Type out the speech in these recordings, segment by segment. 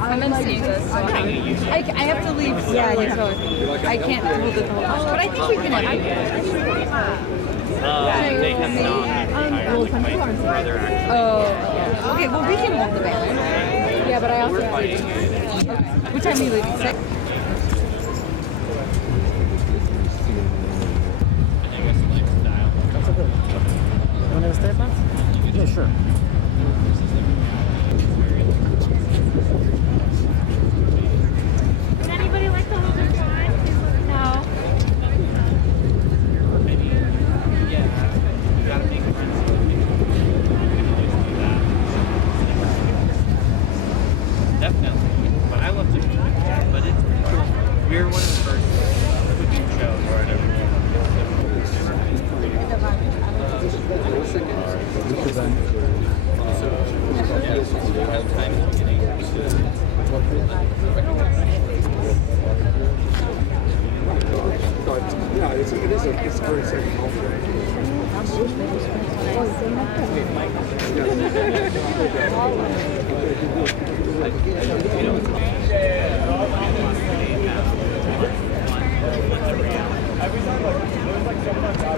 I'm in Seagus, so I have to leave. Yeah, so I can't hold it the whole time. But I think we can have it. They have not brother actually. Oh, okay. Well, we can hold the banner. Yeah, but I also have to leave. What time are you leaving? 6? You want to stay, man? Yeah, sure. Would anybody like to hold their sign? No. Definitely. But I love to do it. But it's cool. We were one of the first cooking shows where it's very safe.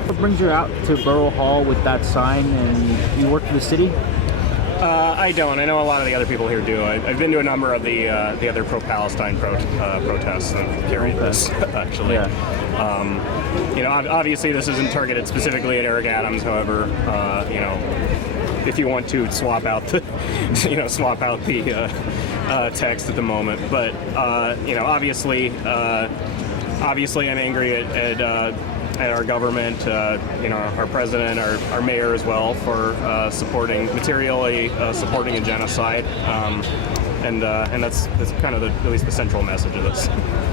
What brings you out to Borough Hall with that sign, and you work for the city? I don't. I know a lot of the other people here do. I've been to a number of the other pro-Palestine protests and carried this, actually. Yeah. Obviously this isn't targeted specifically at Eric Adams. However, if you want to swap out the, text at the moment. But obviously I'm angry at our government, our president, our mayor as well, for materially supporting a genocide, and that's kind of at least the central message of this.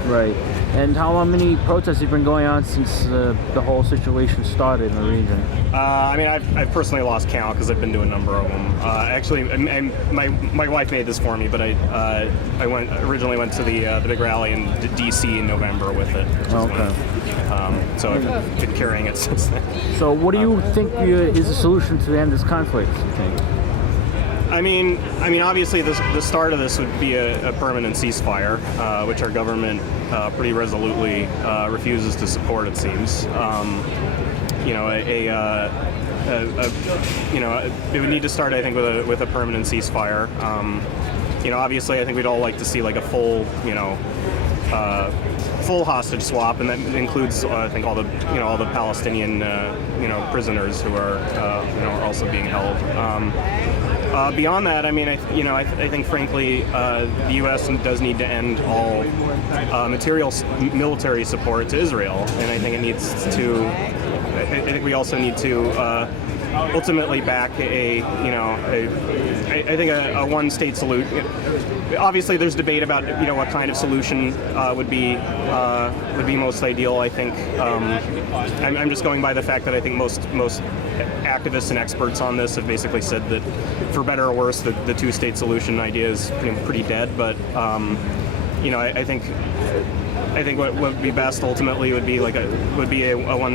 Right. And how many protests have been going on since the whole situation started in the region? I've personally lost count because I've been to a number of them. Actually, and my wife made this for me, but I originally went to the big rally in D.C. in November with it. Okay. So I've been carrying it since then. So what do you think is the solution to end this conflict, you think? Obviously the start of this would be a permanent ceasefire, which our government pretty resolutely refuses to support, it seems. It would need to start, I think, with a permanent ceasefire. Obviously, I think we'd all like to see like a full hostage swap, and that includes, I think, all the Palestinian, prisoners who are also being held. Beyond that, I think, frankly, the U.S. does need to end all military support to Israel, and I think it needs to. I think we also need to ultimately back a one-state solution. obviously there's debate about what kind of solution would be most ideal. I think I'm just going by the fact that I think most activists and experts on this have basically said that, for better or worse, the two-state solution idea is pretty dead. But I think what would be best ultimately would be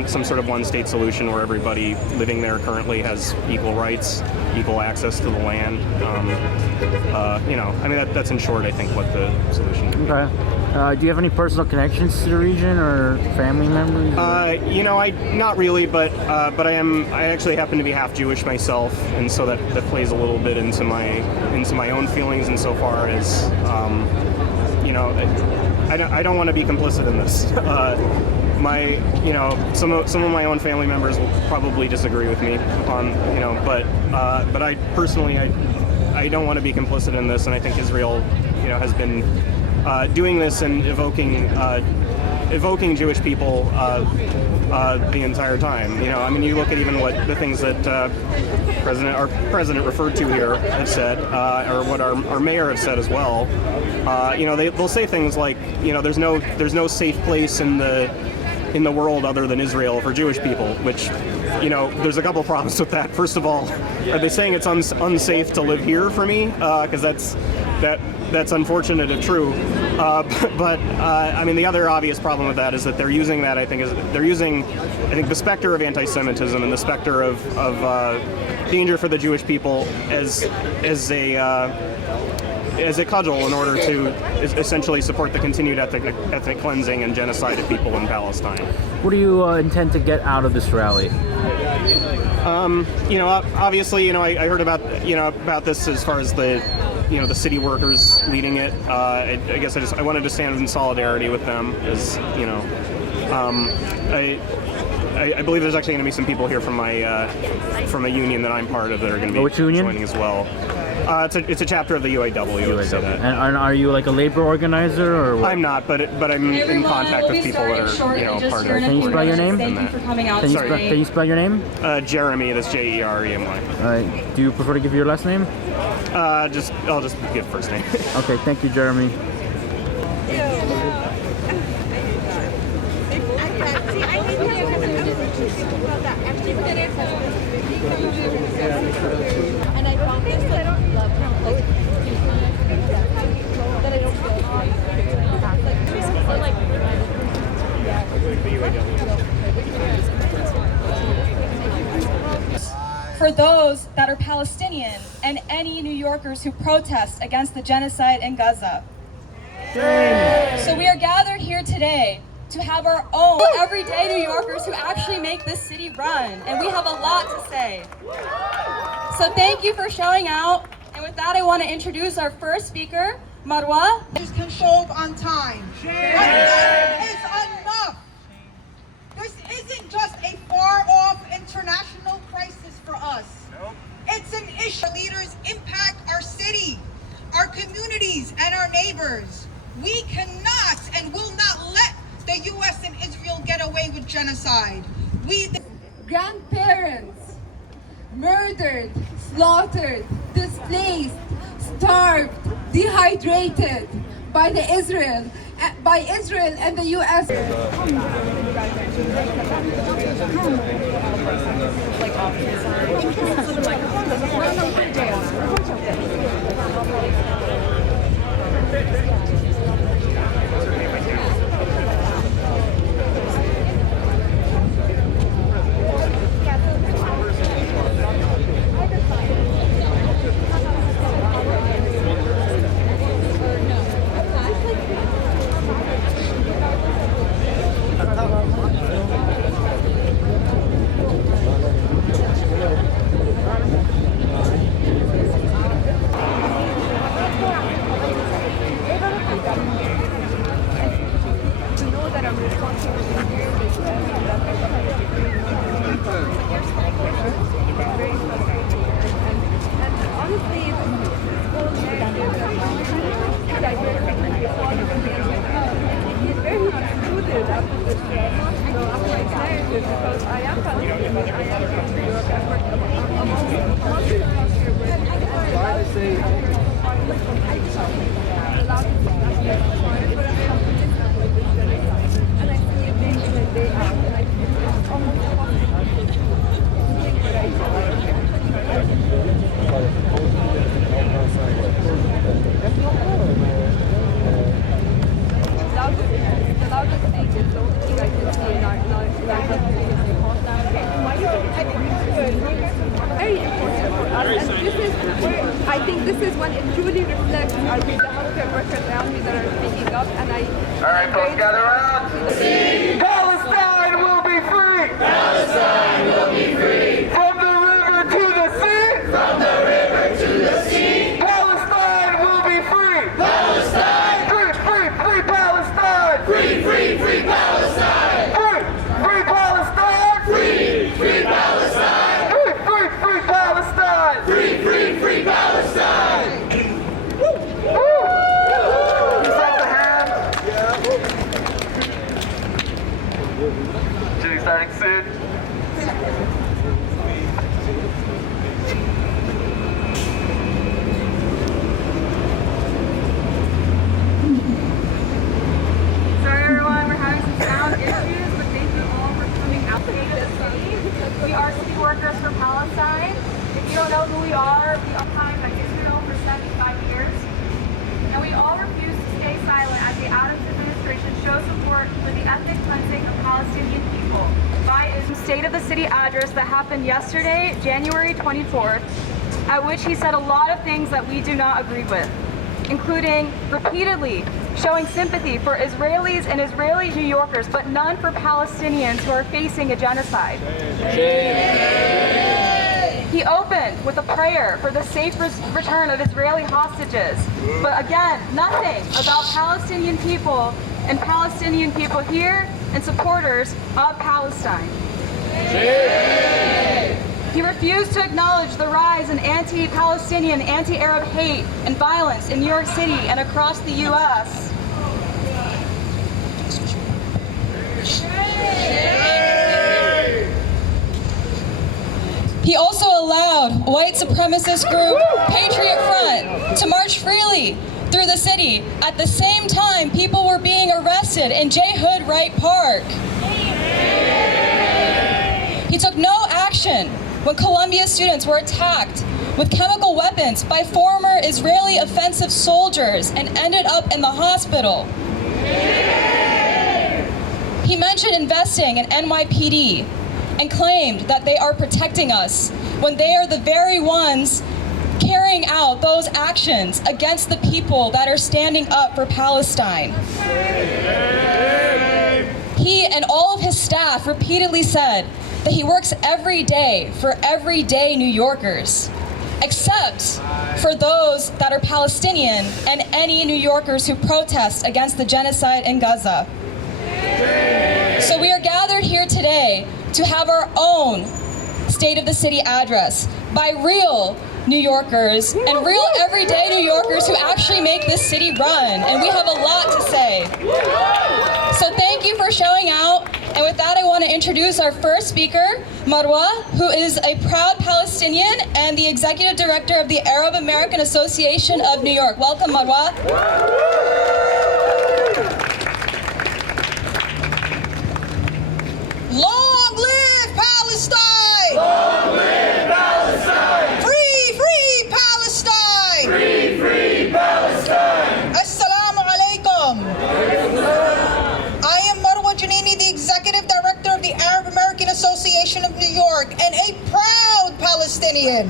some sort of one-state solution where everybody living there currently has equal rights, equal access to the land. That's in short, I think, what the solution would be. Okay. Do you have any personal connections to the region or family members? Not really, but I actually happen to be half Jewish myself, and so that plays a little bit into my own feelings insofar as I don't want to be complicit in this. Some of my own family members will probably disagree with me on, but I personally, I don't want to be complicit in this, and I think Israel, has been doing this and evoking Jewish people the entire time. You look at even what the things that our president referred to here have said, or what our mayor have said as well. They'll say things like, there's no safe place in the world other than Israel for Jewish people, which, there's a couple problems with that. First of all, are they saying it's unsafe to live here for me? Because that's unfortunate if true. But the other obvious problem with that is that they're using that. I think the specter of anti-Semitism and the specter of danger for the Jewish people as a cudgel in order to essentially support the continued ethnic cleansing and genocide of people in Palestine. What do you intend to get out of this rally? Obviously, I heard about this as far as the city workers leading it. I guess I wanted to stand in solidarity with them, as I believe there's actually going to be some people here from a union that I'm part of that are going to be joining as well. It's a chapter of the UAW. And are you like a labor organizer or what? I'm not, but I'm in contact with people that are part of it. Can you spell your name? Thank you for coming out Can today. you spell your name? Jeremy. That's Jeremy. All right. Do you prefer to give your last name? I'll just give first name. Okay. Thank you, Jeremy. And I found this that I don't love that I don't feel for those that are Palestinian and any New Yorkers who protest against the genocide in Gaza. So we are gathered here today to have our own everyday New Yorkers who actually make this city run, and we have a lot to say. So thank you for showing out, and with that I want to introduce our first speaker, Marwa. Is controlled on time. But that is enough. This isn't just a far-off international crisis for us. Nope. It's an issue. Leaders impact our city, our communities, and our neighbors. We cannot and will not let the U.S. and Israel get away with genocide. Grandparents murdered, slaughtered, displaced, starved, dehydrated by Israel and the U.S. healthcare workers around me that are speaking up, and All right, folks, gather around. Palestine will be free. Palestine will be free. From the river to the sea. From the river to the sea. Palestine will be free. Palestine. Free, free, free Palestine. Free, free, free Palestine. Free, free Palestine. Free, free Palestine. Free, free, free Palestine. Free, free, free Palestine. Starting soon. Sorry everyone, we're having some sound issues, but thank you all for coming out to the city. We are city workers for Palestine. If you don't know who we are occupied by Israel for 75 years. And we all refuse to stay silent as the Adams administration shows support for the ethnic cleansing of Palestinian people by his State of the City address that happened yesterday, January 24th, at which he said a lot of things that we do not agree with, including repeatedly showing sympathy for Israelis and Israeli New Yorkers, but none for Palestinians who are facing a genocide. He opened with a prayer for the safe return of Israeli hostages, but again, nothing about Palestinian people and Palestinian people here and supporters of Palestine. He refused to acknowledge the rise in anti-Palestinian, anti-Arab hate and violence in New York City and across the U.S. He also allowed white supremacist group Patriot Front to march freely through the city. At the same time, people were being arrested in J. Hood Wright Park. He took no action when Columbia students were attacked with chemical weapons by former Israeli offensive soldiers and ended up in the hospital. He mentioned investing in NYPD and claimed that they are protecting us when they are the very ones carrying out those actions against the people that are standing up for Palestine. He and all of his staff repeatedly said that he works every day for everyday New Yorkers, except for those that are Palestinian and any New Yorkers who protest against the genocide in Gaza. So we are gathered here today to have our own State of the City address by real New Yorkers and real everyday New Yorkers who actually make this city run, and we have a lot to say. So thank you for showing out, and with that I want to introduce our first speaker, Marwa, who is a proud Palestinian and the Executive Director of the Arab American Association of New York. Welcome, Marwa. Long live Palestine! Long live Palestine! Free, free Palestine! Free, free Palestine! Assalamu alaikum. I am Marwa Janini, the Executive Director of the Arab American Association of New York and a proud Palestinian.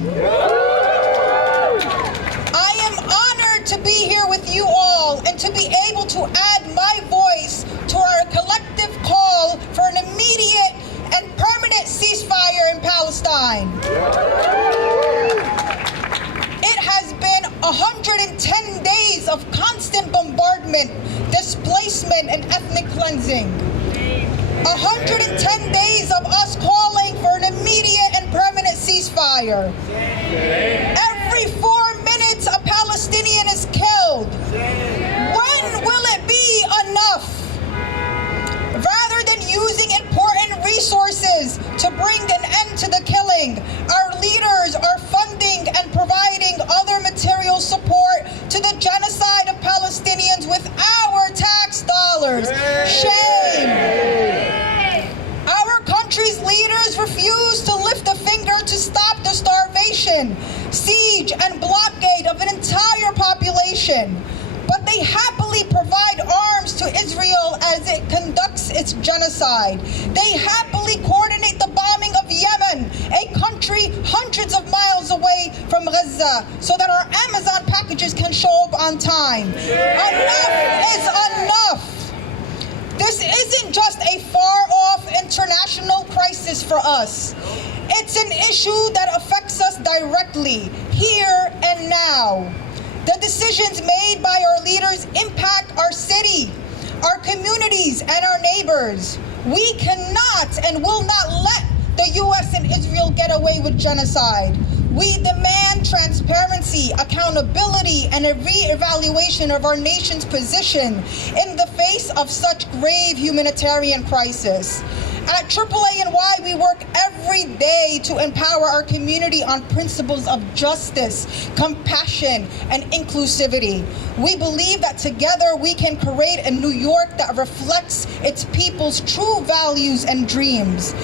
I am honored to be here with you all and to be able to add my voice to our collective call for an immediate and permanent ceasefire in Palestine. It has been 110 days of constant bombardment, displacement, and ethnic cleansing. 110 days of us calling for an immediate and permanent ceasefire. Every 4 minutes, a Palestinian is killed. When will it be enough? Rather than using important resources to bring an end to the killing, our leaders are funding and providing other material support to the genocide of Palestinians with our tax dollars. Shame! Our country's leaders refuse to lift a finger to stop the starvation, siege, and blockade of an entire population. But they happily provide arms to Israel as it conducts its genocide. They happily coordinate the bombing of Yemen, a country hundreds of miles away from Gaza, so that our Amazon packages can show up on time. Enough is enough. This isn't just a far-off international crisis for us. It's an issue that affects us directly, here and now. The decisions made by our leaders impact our city, our communities, and our neighbors. We cannot and will not let the U.S. and Israel get away with genocide. We demand transparency, accountability, and a re-evaluation of our nation's position in the face of such grave humanitarian crisis. At AAA&Y, we work every day to empower our community on principles of justice, compassion, and inclusivity. We believe that together we can create a New York that reflects its people's true values and dreams.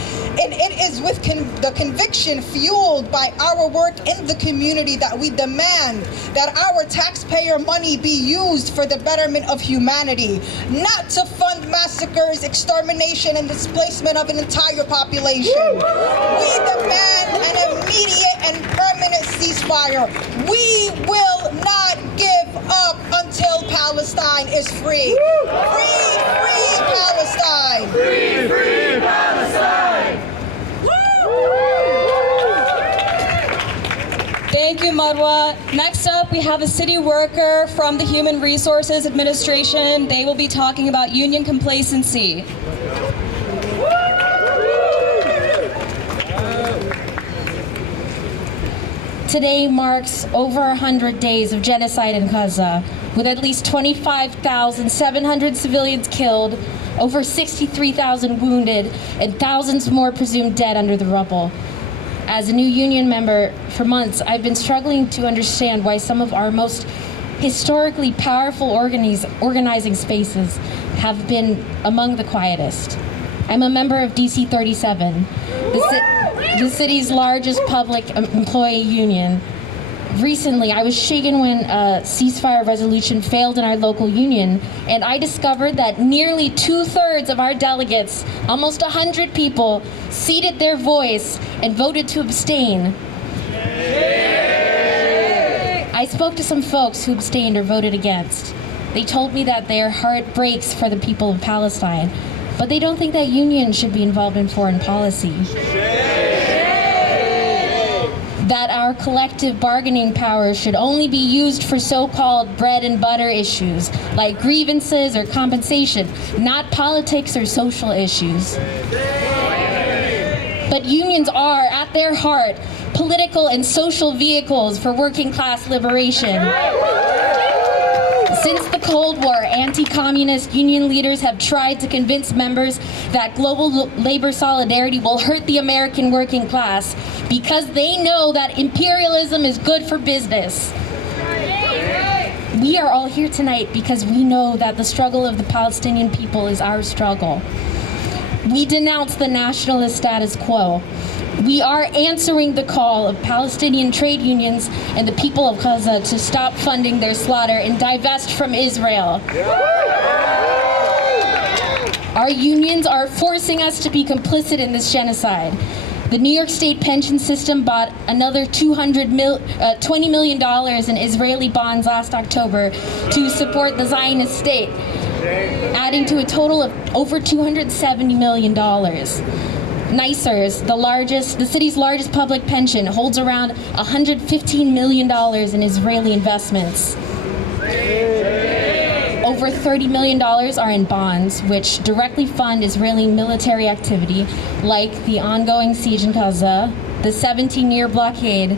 And it is with the conviction fueled by our work in the community that we demand that our taxpayer money be used for the betterment of humanity, not to fund massacres, extermination, and displacement of an entire population. We demand an immediate and permanent ceasefire. We will not give up until Palestine is free. Free, free Palestine. Free, free Palestine. Thank you, Madwa. Next up, we have a city worker from the Human Resources Administration. They will be talking about union complacency. Today marks over 100 days of genocide in Gaza, with at least 25,700 civilians killed, over 63,000 wounded, and thousands more presumed dead under the rubble. As a new union member, for months, I've been struggling to understand why some of our most historically powerful organizing spaces have been among the quietest. I'm a member of DC 37, the city's largest public employee union. Recently, I was shaken when a ceasefire resolution failed in our local union, and I discovered that nearly 2/3 of our delegates, almost 100 people, ceded their voice and voted to abstain. I spoke to some folks who abstained or voted against. They told me that their heart breaks for the people of Palestine, but they don't think that unions should be involved in foreign policy. That our collective bargaining power should only be used for so-called bread and butter issues, like grievances or compensation, not politics or social issues. But unions are, at their heart, political and social vehicles for working class liberation. Since the Cold War, anti-communist union leaders have tried to convince members that global labor solidarity will hurt the American working class because they know that imperialism is good for business. We are all here tonight because we know that the struggle of the Palestinian people is our struggle. We denounce the nationalist status quo. We are answering the call of Palestinian trade unions and the people of Gaza to stop funding their slaughter and divest from Israel. Our unions are forcing us to be complicit in this genocide. The New York State pension system bought another $20 million in Israeli bonds last October to support the Zionist state, adding to a total of over $270 million. NYCers, the city's largest public pension, holds around $115 million in Israeli investments. Over $30 million are in bonds, which directly fund Israeli military activity, like the ongoing siege in Gaza, the 17-year blockade,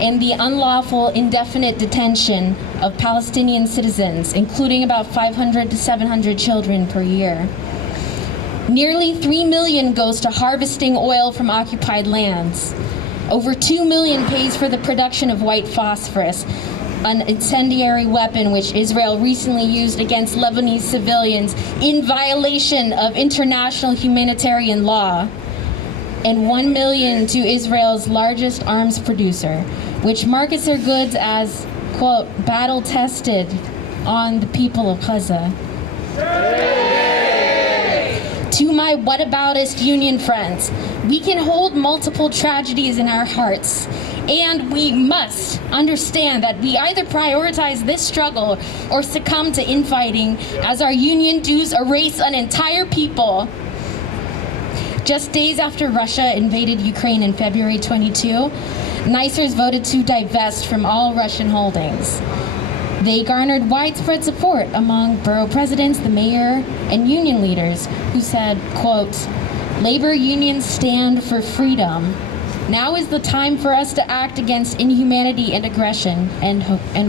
and the unlawful indefinite detention of Palestinian citizens, including about 500 to 700 children per year. Nearly $3 million goes to harvesting oil from occupied lands. Over $2 million pays for the production of white phosphorus, an incendiary weapon which Israel recently used against Lebanese civilians in violation of international humanitarian law. And $1 million to Israel's largest arms producer, which markets their goods as, quote, battle-tested on the people of Gaza. To my whataboutist union friends, We can hold multiple tragedies in our hearts, and we must understand that we either prioritize this struggle or succumb to infighting as our union dues erase an entire people. Just days after Russia invaded Ukraine in February 22, NYCers voted to divest from all Russian holdings. They garnered widespread support among borough presidents, the mayor, and union leaders who said, quote, "Labor unions stand for freedom. Now is the time for us to act against inhumanity and aggression," end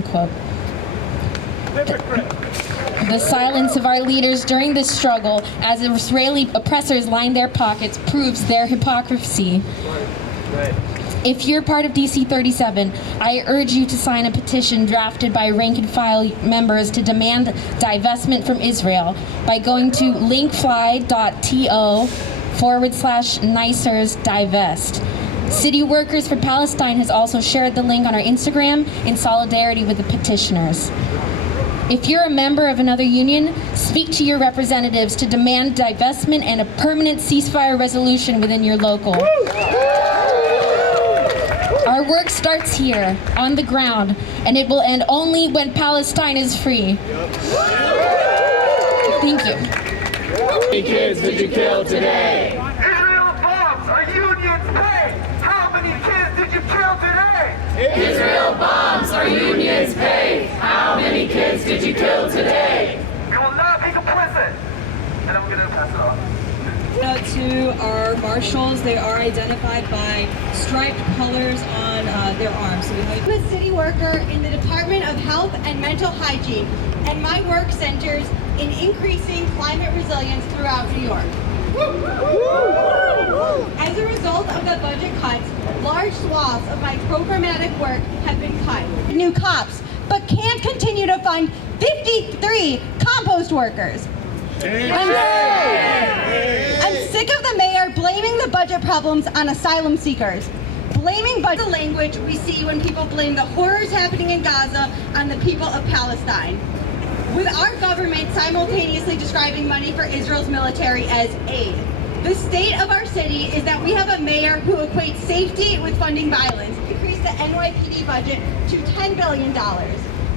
quote. The silence of our leaders during this struggle as Israeli oppressors line their pockets proves their hypocrisy. If you're part of DC 37, I urge you to sign a petition drafted by rank and file members to demand divestment from Israel by going to linkfly.to/NYCers divest. City Workers for Palestine has also shared the link on our Instagram in solidarity with the petitioners. If you're a member of another union, speak to your representatives to demand divestment and a permanent ceasefire resolution within your local. Our work starts here, on the ground, and it will end only when Palestine is free. Thank you. How many kids did you kill today? Israel bombs are unions pay. How many kids did you kill today? Israel bombs are unions pay. How many kids did you kill today? We will not be complicit. And I'm going to pass it off. To our marshals, they are identified by striped colors on their arms. So I'm a city worker in the Department of Health and Mental Hygiene, and my work centers in increasing climate resilience throughout New York. As a result of the budget cuts, large swaths of my programmatic work have been cut. New cops, but can't continue to fund 53 compost workers. I'm sick of the mayor blaming the budget problems on asylum seekers. Blaming budget language we see when people blame the horrors happening in Gaza on the people of Palestine. With our government simultaneously describing money for Israel's military as aid. The state of our city is that we have a mayor who equates safety with funding violence. Increase the NYPD budget to $10 billion.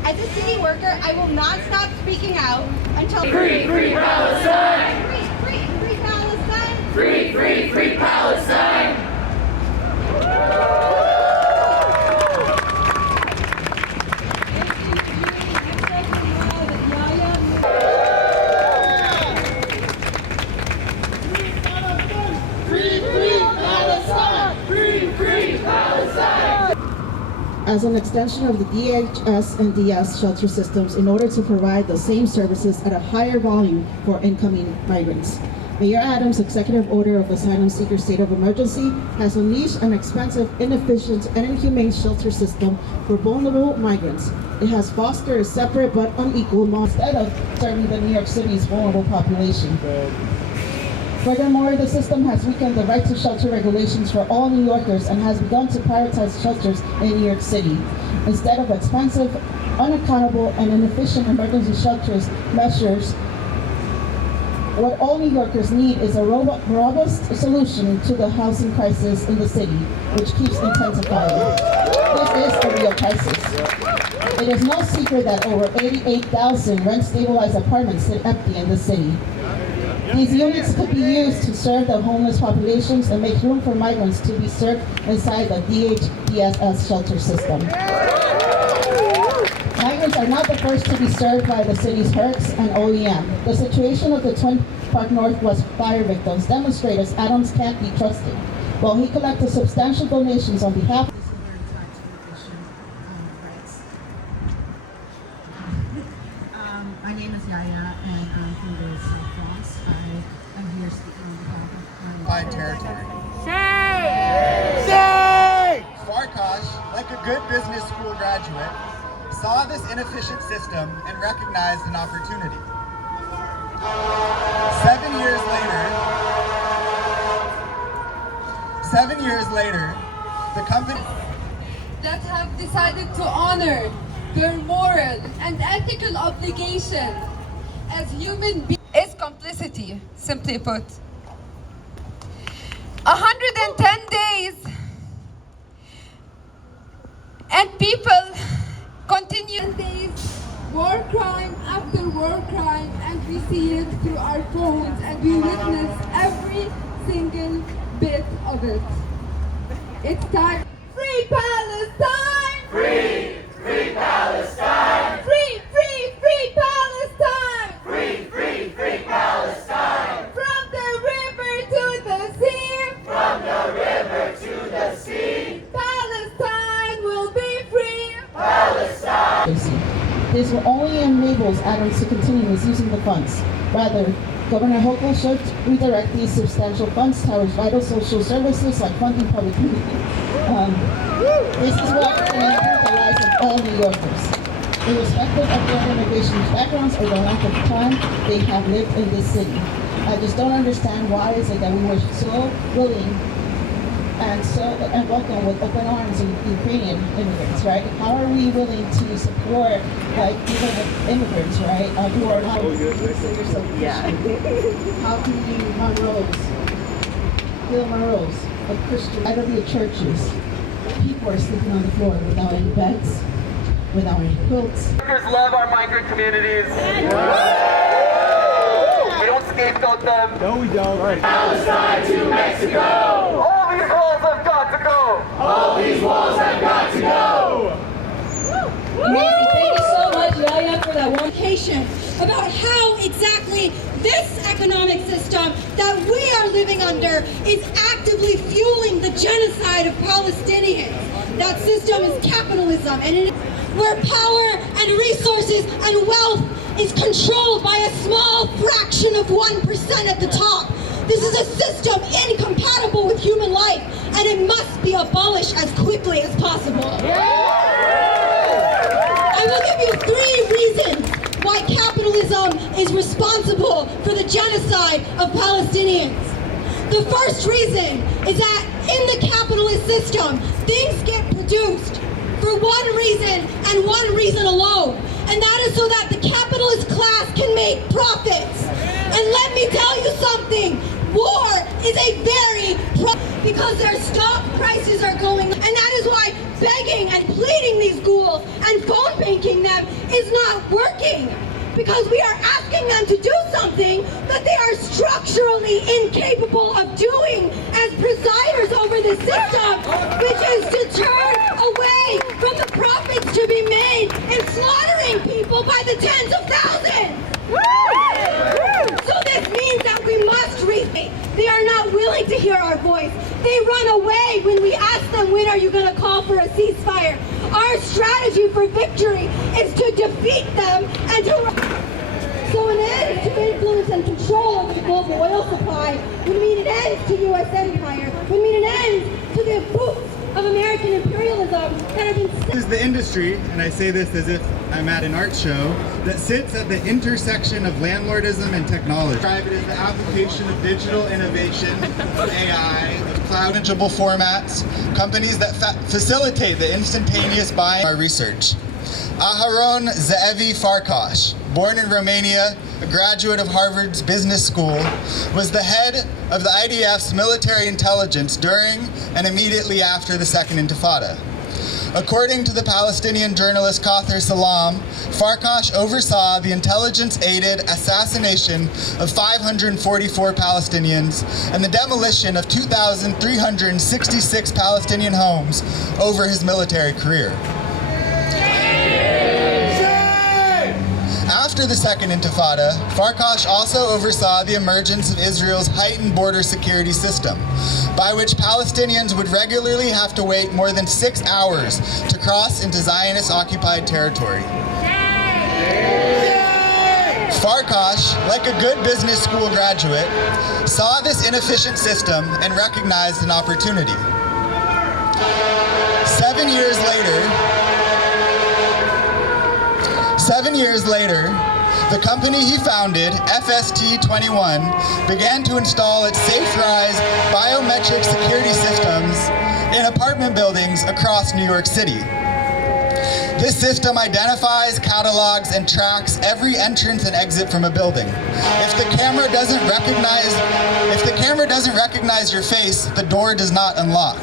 As a city worker, I will not stop speaking out until Free, free Palestine! Free, free, free Palestine! Free, free, free Palestine! As an extension of the DHS and DS shelter systems in order to provide the same services at a higher volume for incoming migrants. Mayor Adams' executive order of asylum seeker state of emergency has unleashed an expensive, inefficient, and inhumane shelter system for vulnerable migrants. It has fostered a separate but unequal model instead of serving the New York City's vulnerable population. Furthermore, the system has weakened the right to shelter regulations for all New Yorkers and has begun to prioritize shelters in New York City. Instead of expensive, unaccountable, and inefficient emergency shelters measures, what all New Yorkers need is a robust solution to the housing crisis in the city, which keeps intensifying. This is a real crisis. It is no secret that over 88,000 rent-stabilized apartments sit empty in the city. These units could be used to serve the homeless populations and make room for migrants to be served inside the DHDSS shelter system. Migrants are not the first to be served by the city's HERCs and OEM. The situation of the Twin Park Northwest fire victims demonstrates Adams can't be trusted. While he collected substantial donations on behalf My name is Yaya, and I'm from the South Bronx. I am here speaking on behalf of my territory. Say! Farkash, like a good business school graduate, saw this inefficient system and recognized an opportunity. 7 years later, the company that have decided to honor their moral and ethical obligation as human beings is complicity, simply put. 110 days, and people continue days, war crime after war crime, and we see it through our phones, and we witness every single bit of it. It's time. Free Palestine! Free! Free Palestine! Free! Free! Free Palestine! Free! Free! Free Palestine! From the river to the sea! From the river to the sea! Palestine will be free! Palestine! This will only enable Adams to continue misusing the funds. Rather, Governor Hochul should redirect these substantial funds towards vital social services like funding public community. This is what can improve the lives of all New Yorkers, irrespective of their immigration backgrounds or the length of time they have lived in this city. I just don't understand why is it that we were so willing and welcome with open arms Ukrainian immigrants, right? How are we willing to support, like, even the immigrants, right? Who are not consider yourself Christian? How can you build Monroe's, a Christian, out of your churches? People are sleeping on the floor without any beds, without any quilts. Workers love our migrant communities. We don't scapegoat them. No, we don't. Right. Palestine to Mexico. All these walls have got to go. All these walls have got to go. Amazing. Thank you so much, Yaya, for that one patient about how exactly this economic system that we are living under is actively fueling the genocide of Palestinians. That system is capitalism, and it is where power and resources and wealth is controlled by a small fraction of 1% at the top. This is a system incompatible with human life, and it must be abolished as quickly as possible. I will give you 3 reasons why capitalism is responsible for the genocide of Palestinians. The first reason is that in the capitalist system, things get produced for one reason and one reason alone, and that is so that the capitalist class can make profits. And let me tell you something, war is a very because their stock prices are going, and that is why begging and pleading these ghouls and phone banking them is not working. Because we are asking them to do something that they are structurally incapable of doing as presiders over the system, which is to turn away from the profits to be made in slaughtering people by the tens of thousands. So this means that we must rethink. They are not willing to hear our voice. They run away when we ask them, when are you going to call for a ceasefire? Our strategy for victory is to defeat them and to... So an end to influence and control over the global oil supply would mean an end to U.S. empire, would mean an end to the boots of American imperialism that have been... This is the industry, and I say this as if I'm at an art show, that sits at the intersection of landlordism and technology. It is the application of digital innovation, of AI, of cloud-manageable formats, companies that facilitate the instantaneous buying. Our research. Aharon Ze'evi Farkas, born in Romania, a graduate of Harvard's Business School, was the head of the IDF's military intelligence during and immediately after the Second Intifada. According to the Palestinian journalist Kather Salam, Farkas oversaw the intelligence-aided assassination of 544 Palestinians and the demolition of 2,366 Palestinian homes over his military career. After the Second Intifada, Farkas also oversaw the emergence of Israel's heightened border security system, by which Palestinians would regularly have to wait more than 6 hours to cross into Zionist-occupied territory. Farkas, like a good business school graduate, saw this inefficient system and recognized an opportunity. 7 years later, the company he founded, FST21, began to install its SafeRise biometric security systems in apartment buildings across New York City. This system identifies, catalogs, and tracks every entrance and exit from a building. If the camera doesn't recognize your face, the door does not unlock.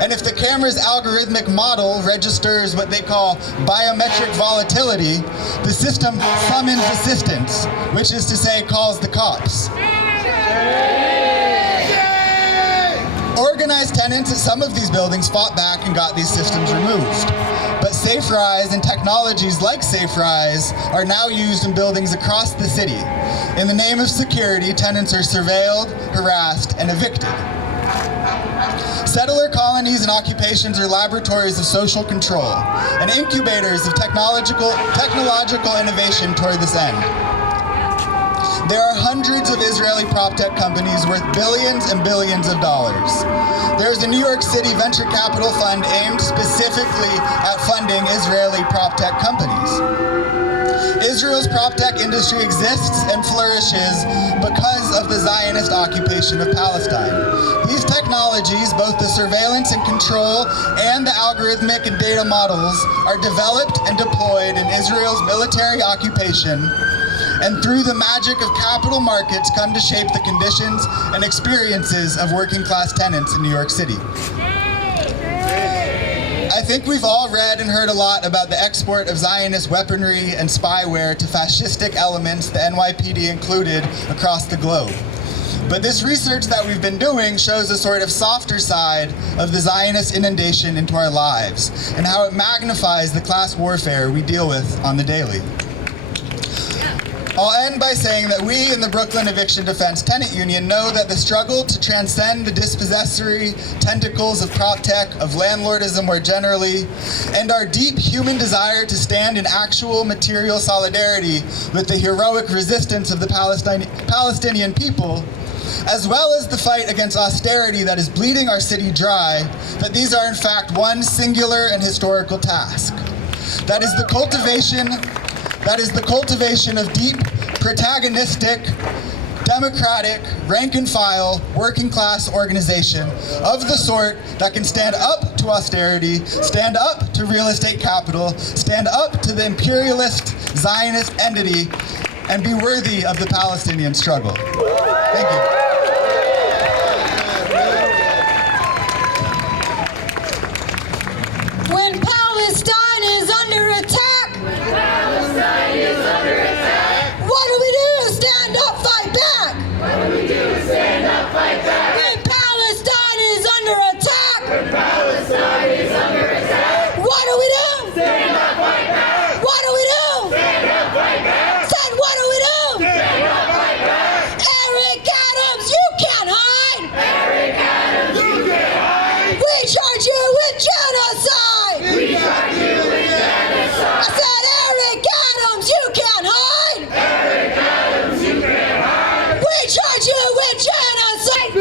And if the camera's algorithmic model registers what they call biometric volatility, the system summons assistance, which is to say, calls the cops. Organized tenants at some of these buildings fought back and got these systems removed. But SafeRise and technologies like SafeRise are now used in buildings across the city. In the name of security, tenants are surveilled, harassed, and evicted. Settler colonies and occupations are laboratories of social control and incubators of technological innovation toward this end. There are hundreds of Israeli prop tech companies worth billions and billions of dollars. There's a New York City venture capital fund aimed specifically at funding Israeli prop tech companies. Israel's prop tech industry exists and flourishes because of the Zionist occupation of Palestine. These technologies, both the surveillance and control and the algorithmic and data models, are developed and deployed in Israel's military occupation, and through the magic of capital markets come to shape the conditions and experiences of working class tenants in New York City. I think we've all read and heard a lot about the export of Zionist weaponry and spyware to fascistic elements, the NYPD included, across the globe. But this research that we've been doing shows a sort of softer side of the Zionist inundation into our lives and how it magnifies the class warfare we deal with on the daily. I'll end by saying that we in the Brooklyn Eviction Defense Tenant Union know that the struggle to transcend the dispossessory tentacles of prop tech, of landlordism more generally, and our deep human desire to stand in actual material solidarity with the heroic resistance of the Palestinian people, as well as the fight against austerity that is bleeding our city dry, that these are in fact one singular and historical task. That is the cultivation of deep, protagonistic, democratic, rank-and-file, working-class organization of the sort that can stand up to austerity, stand up to real estate capital, stand up to the imperialist Zionist entity, and be worthy of the Palestinian struggle. Thank you. When Palestine is under attack, what do we do? Stand up, fight back. What do we do? Stand up, fight back. When Palestine is under attack, what do we do? Stand up, fight back. What do we do? Stand up, fight back. Said, what do we do? Stand up, fight back. Eric Adams, you can't hide. Eric Adams, you can't hide. We charge you with genocide. We charge you with genocide. I said, Eric Adams, you can't hide. Eric Adams, you can't hide. We charge you with genocide.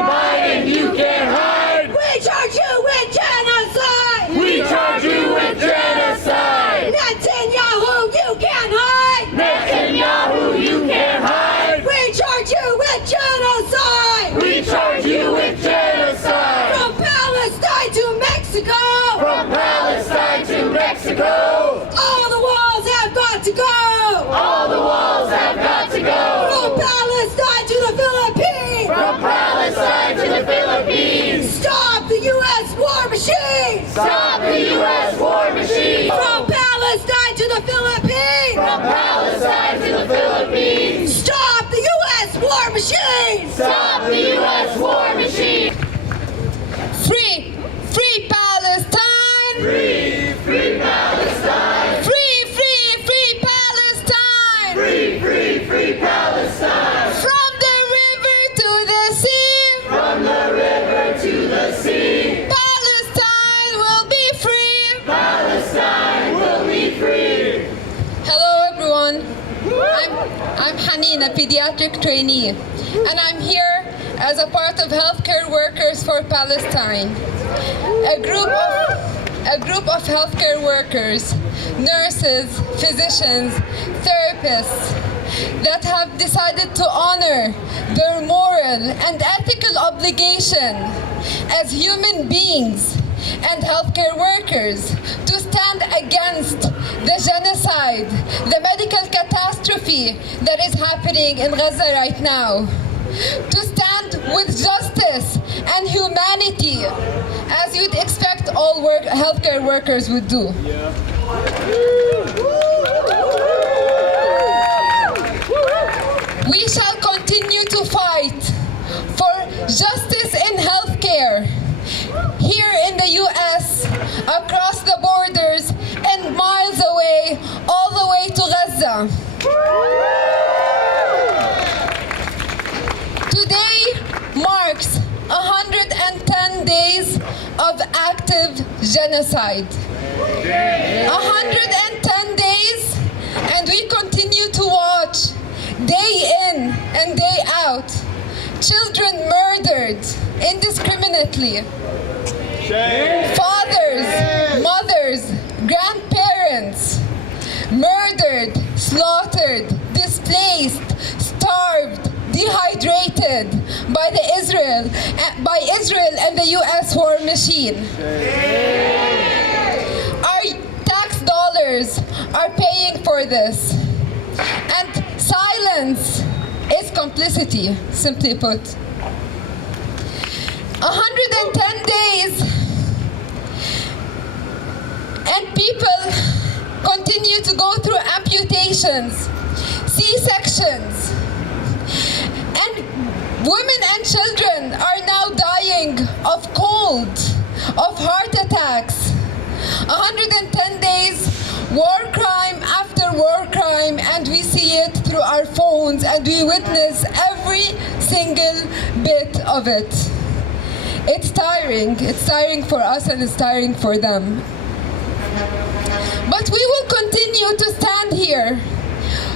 Biden, you can't hide. We charge you with genocide. We charge you with genocide. Netanyahu, you can't hide. Netanyahu, you can't hide. We charge you with genocide. We charge you with genocide. From Palestine to Mexico. From Palestine to Mexico. All the walls have got to go. All the walls have got to go. From Palestine to the Philippines. From Palestine to the Philippines. Stop the U.S. war machine. Stop the U.S. war machine. From Palestine to the Philippines. From Palestine to the Philippines. Stop the U.S. war machine. Stop the U.S. war machine. Free, free Palestine. Free, free Palestine. Free, free, free Palestine. Free, free, free Palestine. From the river to the sea. From the river to the sea. Palestine will be free. Palestine will be free. Hello everyone. I'm Hanin, a pediatric trainee, and I'm here as a part of Healthcare Workers for Palestine, a group of healthcare workers, nurses, physicians, therapists that have decided to honor their moral and ethical obligation as human beings and healthcare workers, to stand against the genocide, the medical catastrophe that is happening in Gaza right now, to stand with justice and humanity, as you'd expect all healthcare workers would do. We shall continue to fight for justice in healthcare here in the US, across the borders, and miles away, all the way to Gaza. Today marks 110 days of active genocide. 110 days, and we continue to watch day in and day out. Children murdered indiscriminately. Fathers, mothers, grandparents murdered, slaughtered, displaced, starved, dehydrated by Israel and the US war machine. Our tax dollars are paying for this. And silence is complicity, simply put. 110 days, and people continue to go through amputations, C-sections, and women and children are now dying of cold, of heart attacks. 110 days, war crime after war crime, and we see it through our phones, and we witness every single bit of it. It's tiring for us, and it's tiring for them. But we will continue to stand here.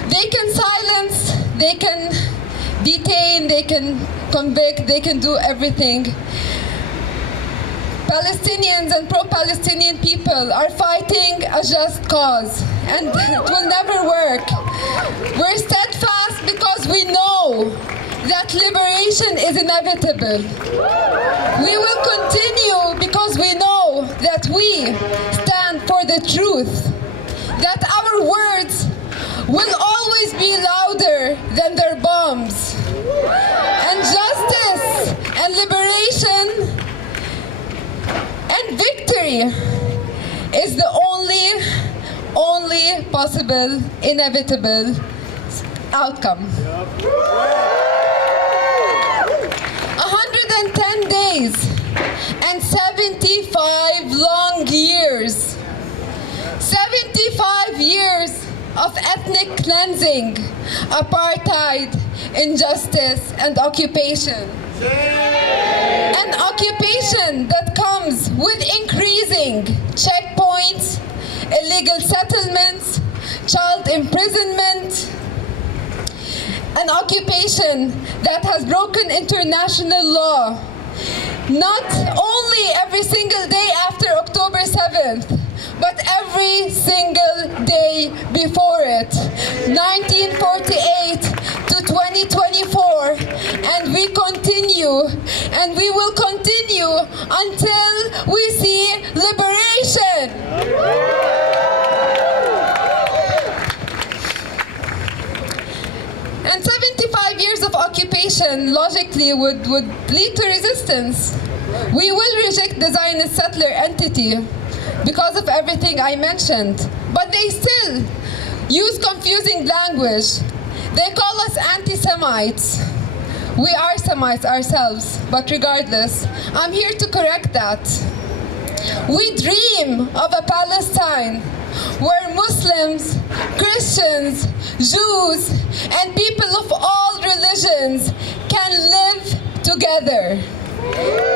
They can silence, they can detain, they can convict, they can do everything. Palestinians and pro-Palestinian people are fighting a just cause, and it will never work. We're steadfast because we know that liberation is inevitable. We will continue because we know that we stand for the truth, that our words will always be louder than their bombs. And justice and liberation and victory is the only possible, inevitable outcome. 110 days and 75 long years. 75 years of ethnic cleansing, apartheid, injustice, and occupation. An occupation that comes with increasing checkpoints, illegal settlements, child imprisonment. An occupation that has broken international law, not only every single day after October 7th, but every single day before it. 1948 to 2024, and we continue, and we will continue until we see liberation. And 75 years of occupation logically would lead to resistance. We will reject the Zionist settler entity because of everything I mentioned. But they still use confusing language. They call us anti-Semites. We are Semites ourselves, but regardless, I'm here to correct that. We dream of a Palestine where Muslims, Christians, Jews, and people of all religions can live together,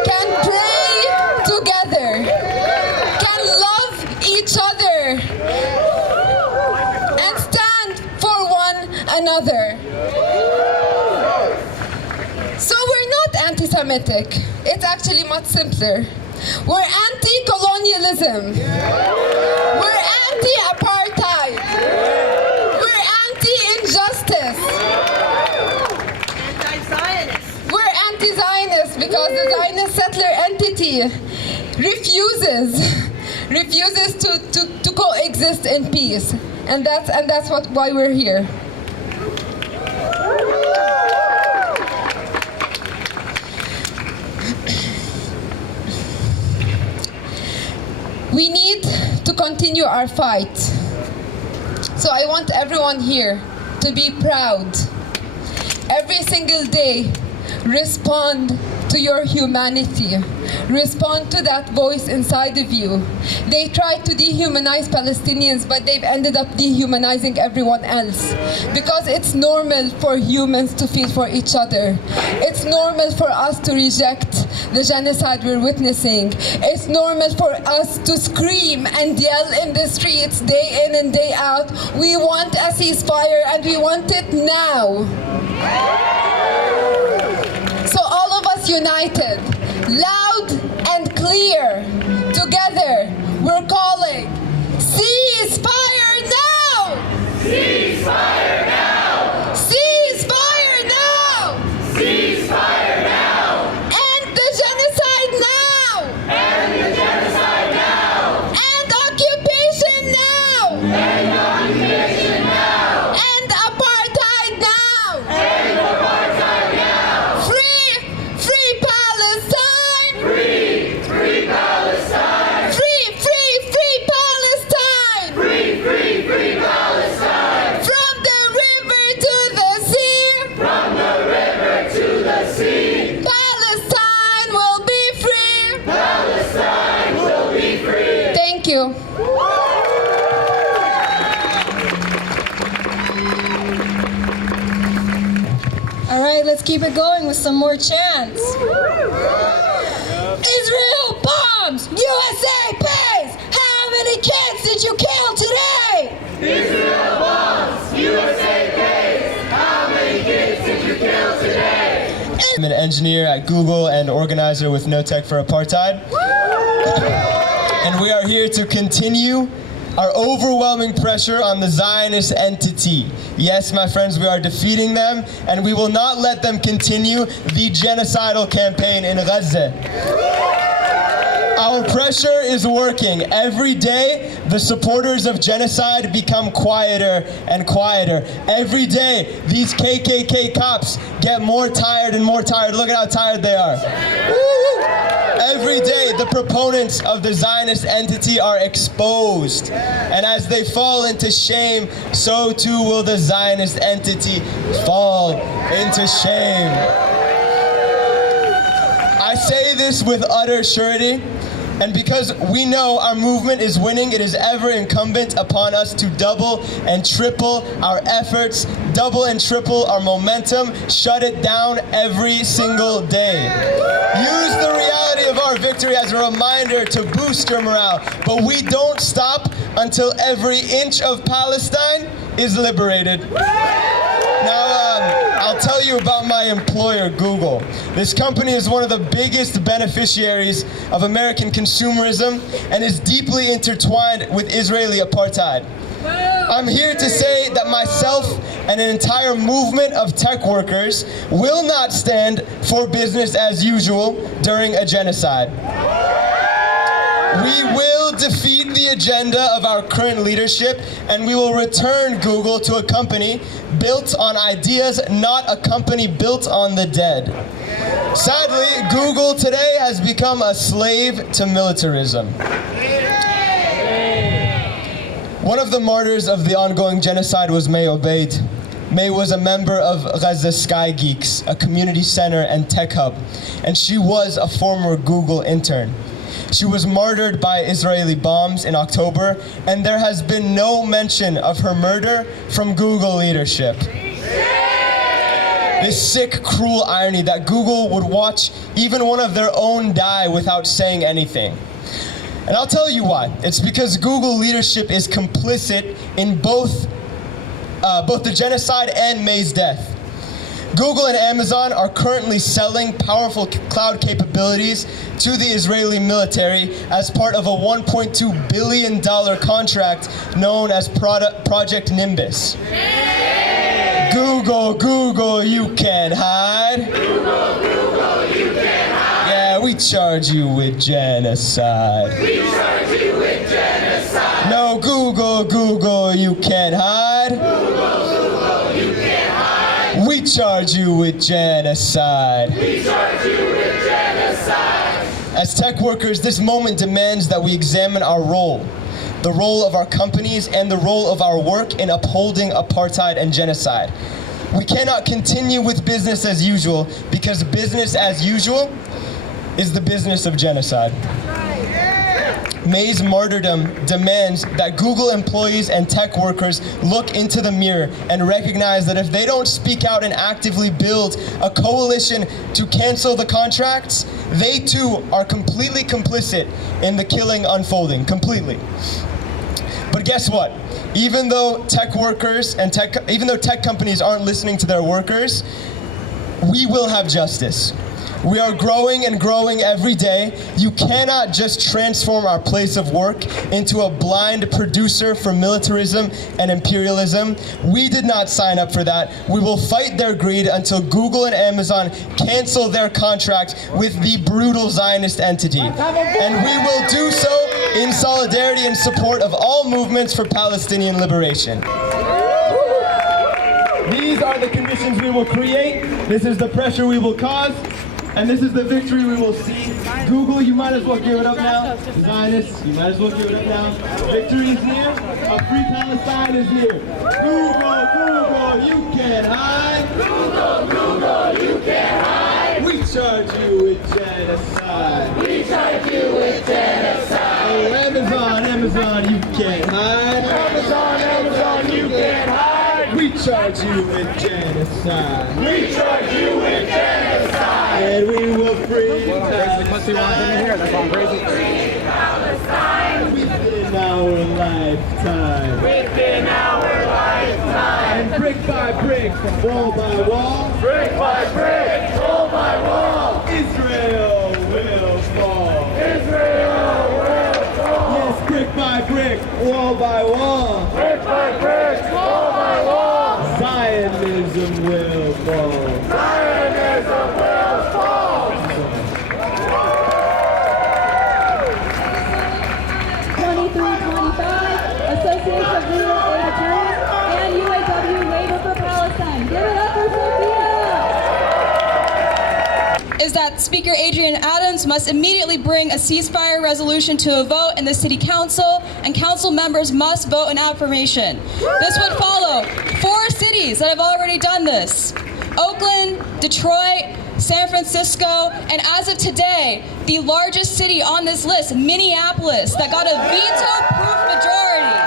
can pray together, can love each other, and stand for one another. So we're not anti-Semitic. It's actually much simpler. We're anti-colonialism. We're anti-apartheid. We're anti-injustice. Anti-Zionist. We're anti-Zionist because the Zionist settler entity refuses to coexist in peace, and that's why we're here. We need to continue our fight. So I want everyone here to be proud. Every single day, respond to your humanity. Respond to that voice inside of you. They tried to dehumanize Palestinians, but they've ended up dehumanizing everyone else. Because it's normal for humans to feel for each other. It's normal for us to reject the genocide we're witnessing. It's normal for us to scream and yell in the streets day in and day out. We want a ceasefire, and we want it now. So all of us united, loud and clear, together, we're calling, ceasefire now! Ceasefire now! Ceasefire now! Ceasefire now! End the genocide now! End the genocide now! End occupation now! End occupation now! End apartheid now! End apartheid now! Free Palestine! Free Palestine! Free Palestine! Free Palestine! From the river to the sea! From the river to the sea! Palestine will be free! Palestine will be free! Thank you. All right, let's keep it going with some more chants. Israel bombs! USA pays! How many kids did you kill today? Israel bombs! USA pays! How many kids did you kill today? I'm an engineer at Google and organizer with No Tech for Apartheid. And we are here to continue our overwhelming pressure on the Zionist entity. Yes, my friends, we are defeating them, and we will not let them continue the genocidal campaign in Gaza. Our pressure is working. Every day, the supporters of genocide become quieter and quieter. Every day, these KKK cops get more tired and more tired. Look at how tired they are. Woo! Every day, the proponents of the Zionist entity are exposed. And as they fall into shame, so too will the Zionist entity fall into shame. I say this with utter surety. And because we know our movement is winning, it is ever incumbent upon us to double and triple our efforts, double and triple our momentum, shut it down every single day. Use the reality of our victory as a reminder to boost your morale, but we don't stop until every inch of Palestine is liberated. Now, I'll tell you about my employer, Google. This company is one of the biggest beneficiaries of American consumerism and is deeply intertwined with Israeli apartheid. I'm here to say that myself and an entire movement of tech workers will not stand for business as usual during a genocide. We will defeat the agenda of our current leadership, and we will return Google to a company built on ideas, not a company built on the dead. Sadly, Google today has become a slave to militarism. One of the martyrs of the ongoing genocide was May Obeid. May was a member of Gaza Sky Geeks, a community center and tech hub, and she was a former Google intern. She was martyred by Israeli bombs in October, and there has been no mention of her murder from Google leadership. This sick, cruel irony that Google would watch even one of their own die without saying anything. And I'll tell you why. It's because Google leadership is complicit in both the genocide and May's death. Google and Amazon are currently selling powerful cloud capabilities to the Israeli military as part of a $1.2 billion contract known as Project Nimbus. Google, you can't hide. Google, you can't hide. Yeah, we charge. charge you with genocide. We charge you with genocide. No, Google, you can't hide. Google, you can't hide. We charge you with genocide. We charge you with genocide. As tech workers, this moment demands that we examine our role, the role of our companies, and the role of our work in upholding apartheid and genocide. We cannot continue with business as usual because business as usual is the business of genocide. May's martyrdom demands that Google employees and tech workers look into the mirror and recognize that if they don't speak out and actively build a coalition to cancel the contracts, they too are completely complicit in the killing unfolding, completely. But guess what? Even though tech companies aren't listening to their workers, we will have justice. We are growing and growing every day. You cannot just transform our place of work into a blind producer for militarism and imperialism. We did not sign up for that. We will fight their greed until Google and Amazon cancel their contract with the brutal Zionist entity. And we will do so in solidarity and support of all movements for Palestinian liberation. These are the conditions we will create. This is the pressure we will cause. And this is the victory we will see. Google, you might as well give it up now. Zionists, you might as well give it up now. Victory is here. A free Palestine is here. Google, you can't hide. Google, you can't hide. We charge you with genocide. We charge you with genocide. Oh, Amazon, you can't hide. Amazon, you can't hide. We charge you with genocide. We charge you with genocide. And we will free Palestine. Within our lifetime. Within our lifetime. And brick by brick, wall by wall. Brick by brick, wall by wall. Israel will fall. Israel will fall. Yes, brick by brick, wall by wall. Brick by brick, wall by wall. Zionism will fall. Zionism will fall. Association of Legal Aid Attorneys and UAW Labor for Palestine. Give it up for Sophia! Is that Speaker Adrian Adams must immediately bring a ceasefire resolution to a vote in the City Council, and council members must vote in affirmation. This would follow 4 cities that have already done this: Oakland, Detroit, San Francisco, and as of today, the largest city on this list, Minneapolis, that got a veto-proof majority.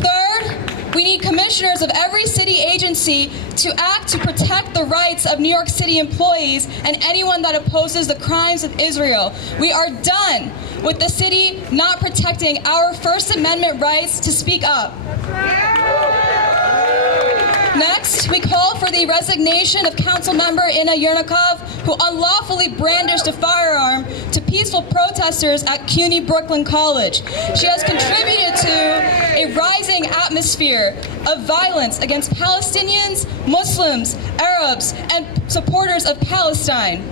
Third, we need commissioners of every city agency to act to protect the rights of New York City employees and anyone that opposes the crimes of Israel. We are done with the city not protecting our First Amendment rights to speak up. Next, we call for the resignation of Councilmember Inna Yernikov, who unlawfully brandished a firearm to peaceful protesters at CUNY Brooklyn College. She has contributed to a rising atmosphere of violence against Palestinians, Muslims, Arabs, and supporters of Palestine.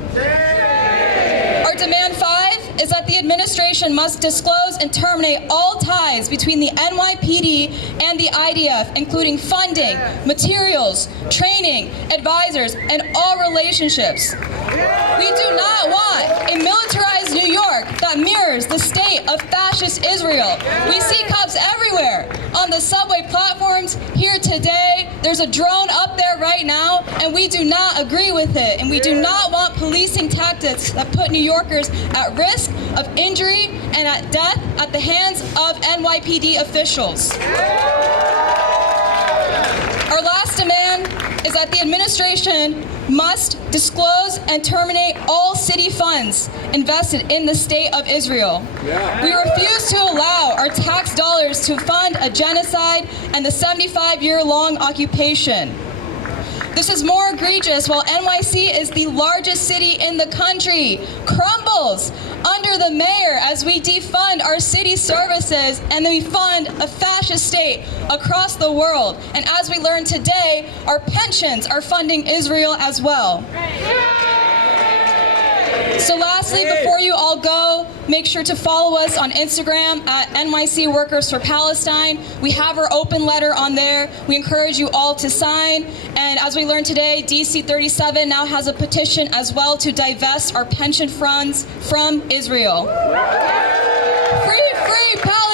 Our demand 5 is that the administration must disclose and terminate all ties between the NYPD and the IDF, including funding, materials, training, advisors, and all relationships. We do not want a militarized New York that mirrors the state of fascist Israel. We see cops everywhere, on the subway platforms, here today. There's a drone up there right now, and we do not agree with it. And we do not want policing tactics that put New Yorkers at risk of injury and at death at the hands of NYPD officials. Our last demand is that the administration must disclose and terminate all city funds invested in the state of Israel. We refuse to allow our tax dollars to fund a genocide and the 75-year-long occupation. This is more egregious while NYC is the largest city in the country, crumbles under the mayor as we defund our city services and we fund a fascist state across the world. And as we learned today, our pensions are funding Israel as well. So lastly, before you all go, make sure to follow us on Instagram at NYC Workers for Palestine. We have our open letter on there. We encourage you all to sign. And as we learned today, DC 37 now has a petition as well to divest our pension funds from Israel. Free Palestine!